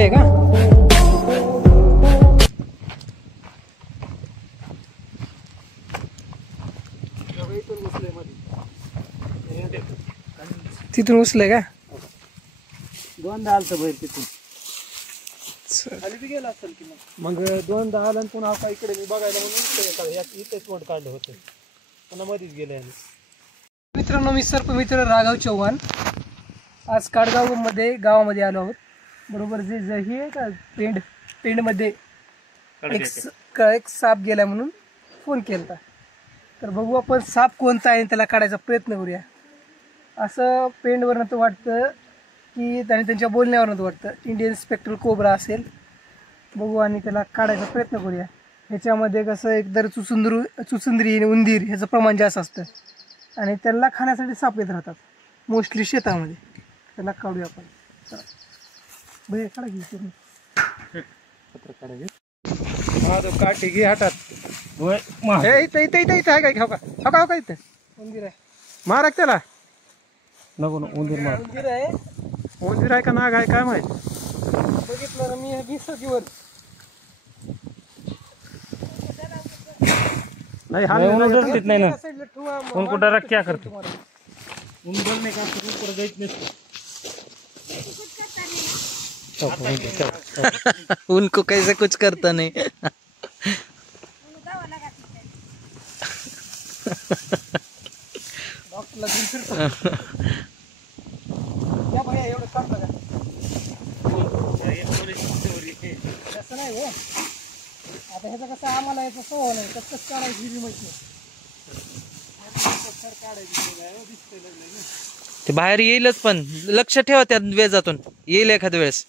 आहे का? तिथून उचलय का? दोनदा आलत बाहेर तिथून खाली बी गेला असेल की मग दोनदा आला पुन्हा का इकडे मी बघायला म्हणून इथेच वोट काढलं होतं पुन्हा मध्येच गेले. मित्रांनो, मी सर्पमित्र राघव चव्हाण आज काडगाव मध्ये गावामध्ये आलो आहोत. बरोबर जे हे आहे का पेंडमध्ये एक साप गेला म्हणून फोन केला. तर बघू आपण साप कोणता आहे त्याला काढायचा प्रयत्न करूया. असं पेंडवरनं तर वाटतं की त्यांच्या बोलण्यावरनं तर वाटतं इंडियन स्पेक्ट्रल कोब्रा असेल. बघू आणि त्याला काढायचा प्रयत्न करूया. ह्याच्यामध्ये कसं एकदर चुचुंदरी आणि उंदीर ह्याचं प्रमाण जास्त असतं आणि त्याला खाण्यासाठी साप येत राहतात मोस्टली शेतामध्ये. त्याला काढूया आपण. चला भैया काढा घे पत्र काढा घे. हा तो काठी घे हातात. इथं इथं इथं इथं आहे काय? हो का इथं उंदीर आहे. मारा त्याला नको उंदीर मार. उंदीर आहे. उंदीर आहे का नाग आहे काय माहित. बघितलं ना मी 20 दिवस नाही हालत नाही ना. कौन को डरा क्या करते उंदीर ने का ऊपर गई नहीं. उनको कैसे कुछ करता नहीं. या भैया एवढं काम बघा. तसं नाही हो. आता ह्याचं कसं आम्हाला याचं सवय नाही. कसं काढायची ही माहिती नाही. ते बाहेर येईलच पण लक्ष ठेवा त्या वेजातून येईल एखाद्या वेळेस.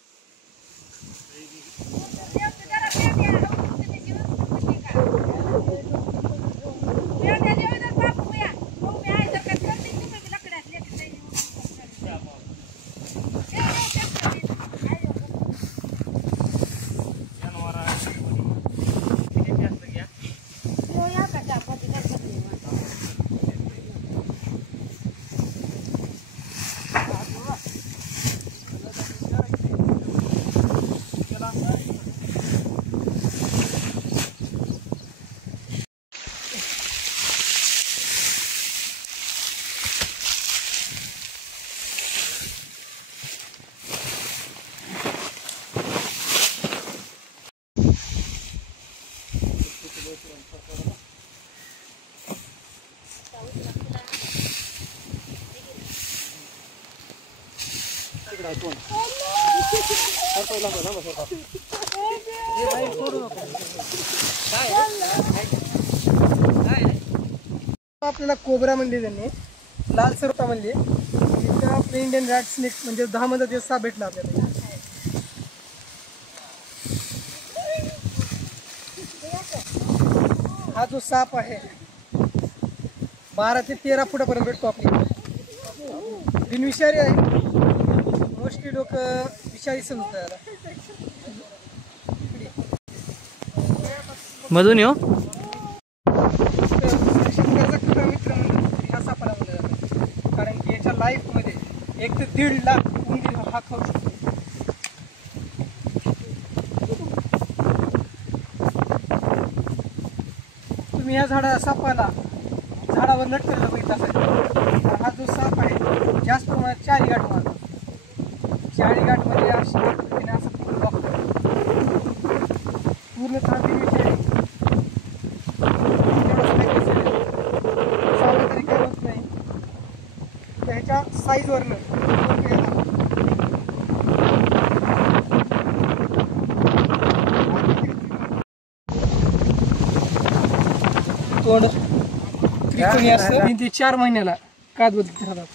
आपल्याला कोबरा म्हणले, त्यांनी लाल सरपा म्हणले. इथं आपलं इंडियन रॅट स्नेक म्हणजे 10 मध्ये दिवस साप भेटला आपल्याला. हा जो साप आहे 12 ते 13 फुटापर्यंत भेटतो आपल्याला. बिनविषारी आहे. मोस्टली लोक विषारी समजतात याला. मधून येऊ कारण की याच्या लाईफ मध्ये 1 ते 1.5 लाख उंदीर हा खाऊ शकतो. तुम्ही या सापाला झाडावर लटकलेला बघितला असेल. हा जो साप आहे जास्त प्रमाणात 4 गाठ मारतो. 4 गाठ मध्ये अशा पद्धतीने असं पूर्ण पूर्णतः तरी काय होत नाही. त्याच्या साईजवरनं तोंड त्रिकोणी असतं. 3 ते 4 महिन्याला कात बदलत राहतात.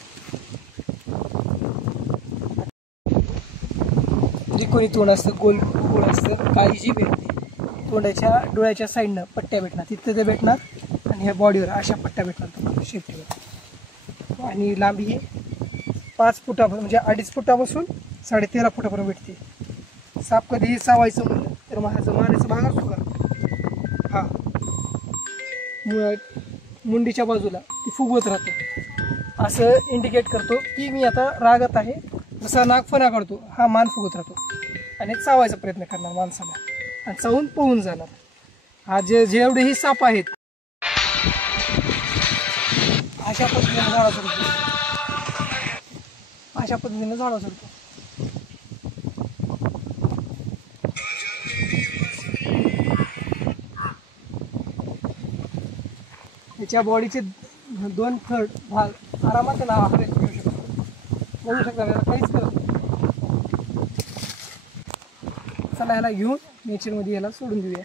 त्रिकोणी तोंड असतं, गोल गोल असतं, काळी जीभ येते. तोंडाच्या डोळ्याच्या साईडनं पट्ट्या भेटणार, तिथं ते भेटणार आणि ह्या बॉडीवर अशा पट्ट्या भेटणार तुम्हाला शेपटीवर. आणि लांबी ही 5 फुटा म्हणजे 2.5 फुटापासून 13.5 फुटापर्यंत भेटते. साप कधीही चावायचं म्हणलं तर माझं मानेचा भाग असतो का हा मुंडीच्या बाजूला ती फुगवत राहतो, असं इंडिकेट करतो की मी आता रागात आहे. जसा नागफणा काढतो हा मान फुगत राहतो आणि चावायचा प्रयत्न करणार माणसाला आणि चावून पळून जाणार. हा जेवढेही साप आहेत अशा पद्धतीने झाडा चढतो, अशा पद्धतीने झाडा चढतो. त्याच्या बॉडीचे 2/3 भाग आरामात त्याला हवेत घेऊ शकतो. बघू शकता त्याला काहीच करत नाही. चला याला घेऊन नेचरमध्ये याला सोडून देऊया.